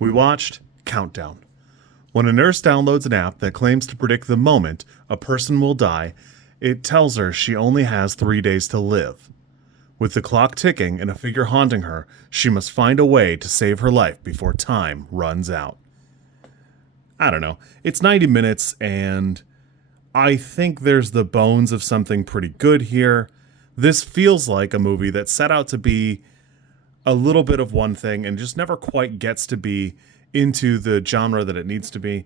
We watched Countdown. When a nurse downloads an app that claims to predict the moment a person will die, it tells her she only has 3 days to live. With the clock ticking and a figure haunting her, she must find a way to save her life before time runs out. I don't know. It's 90 minutes, and I think there's the bones of something pretty good here. This feels like a movie that set out to be a little bit of one thing and just never quite gets to be into the genre that it needs to be.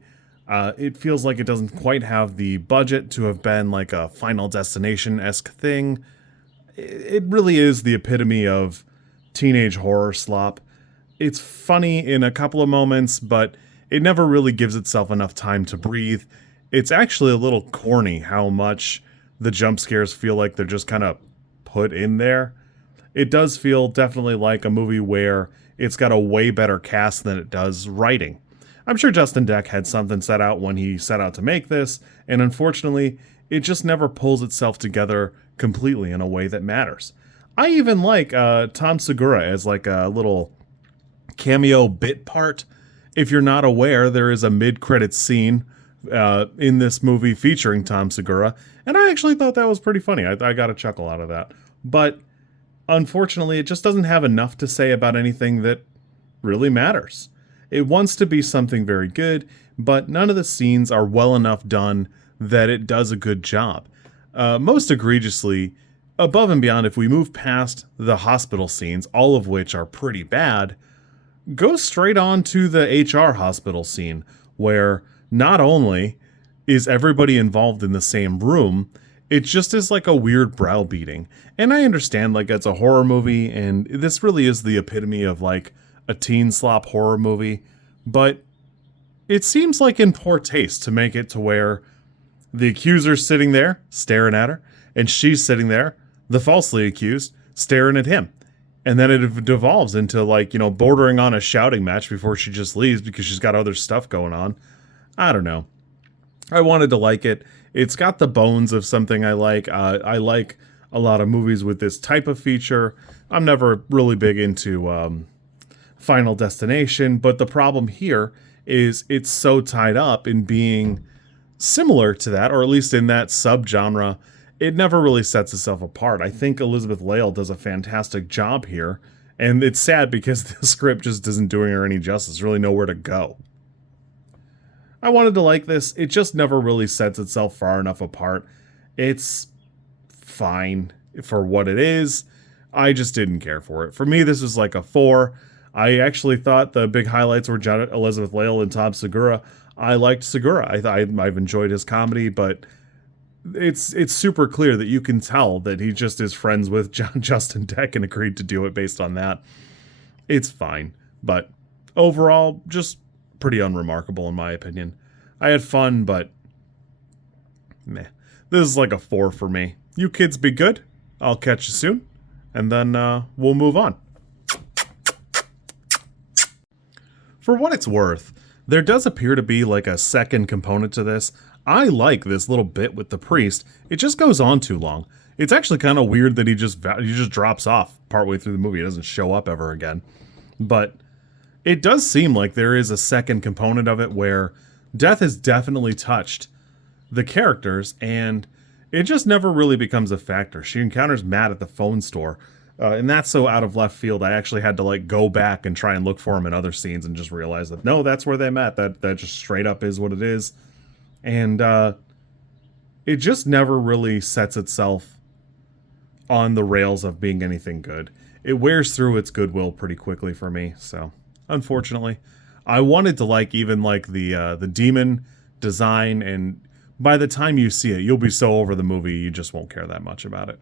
It feels like it doesn't quite have the budget to have been like a Final Destination-esque thing. It really is the epitome of teenage horror slop. It's funny in a couple of moments, but it never really gives itself enough time to breathe. It's actually a little corny how much the jump scares feel like they're just kind of put in there. It does feel definitely like a movie where it's got a way better cast than it does writing. I'm sure Justin Deck had something set out when he set out to make this, and unfortunately, it just never pulls itself together completely in a way that matters. I even like Tom Segura as like a little cameo bit part. If you're not aware, there is a mid-credits scene in this movie featuring Tom Segura, and I actually thought that was pretty funny. I got a chuckle out of that. But unfortunately, it just doesn't have enough to say about anything that really matters. It wants to be something very good, but none of the scenes are well enough done that it does a good job. Most egregiously, above and beyond, if we move past the hospital scenes, all of which are pretty bad, go straight on to the HR hospital scene, where not only is everybody involved in the same room, it just is like a weird browbeating. And I understand, like, it's a horror movie, and this really is the epitome of, like, a teen slop horror movie, but it seems like in poor taste to make it to where the accuser's sitting there, staring at her, and she's sitting there, the falsely accused, staring at him. And then it devolves into, like, you know, bordering on a shouting match before she just leaves because she's got other stuff going on. I don't know. I wanted to like it. It's got the bones of something I like. I like a lot of movies with this type of feature. I'm never really big into Final Destination, but the problem here is it's so tied up in being similar to that, or at least in that subgenre. It never really sets itself apart. I think Elizabeth Lail does a fantastic job here, and it's sad because the script just isn't doing her any justice. There's really nowhere to go. I wanted to like this. It just never really sets itself far enough apart. It's fine for what it is. I just didn't care for it. For me, this was like a 4. I actually thought the big highlights were Elizabeth Lail and Tom Segura. I liked Segura. I've enjoyed his comedy, but it's super clear that you can tell that he just is friends with Justin Deck and agreed to do it based on that. It's fine, but overall, just pretty unremarkable in my opinion. I had fun, but meh. This is like a 4 for me. You kids be good. I'll catch you soon, and then we'll move on. For what it's worth, there does appear to be like a second component to this. I like this little bit with the priest. It just goes on too long. It's actually kind of weird that he just drops off partway through the movie. He doesn't show up ever again. But it does seem like there is a second component of it where death has definitely touched the characters, and it just never really becomes a factor. She encounters Matt at the phone store, and that's so out of left field. I actually had to like go back and try and look for him in other scenes and just realize that no, that's where they met. That just straight up is what it is. And it just never really sets itself on the rails of being anything good. It wears through its goodwill pretty quickly for me, so unfortunately. I wanted to like even like the demon design, and by the time you see it, you'll be so over the movie you just won't care that much about it.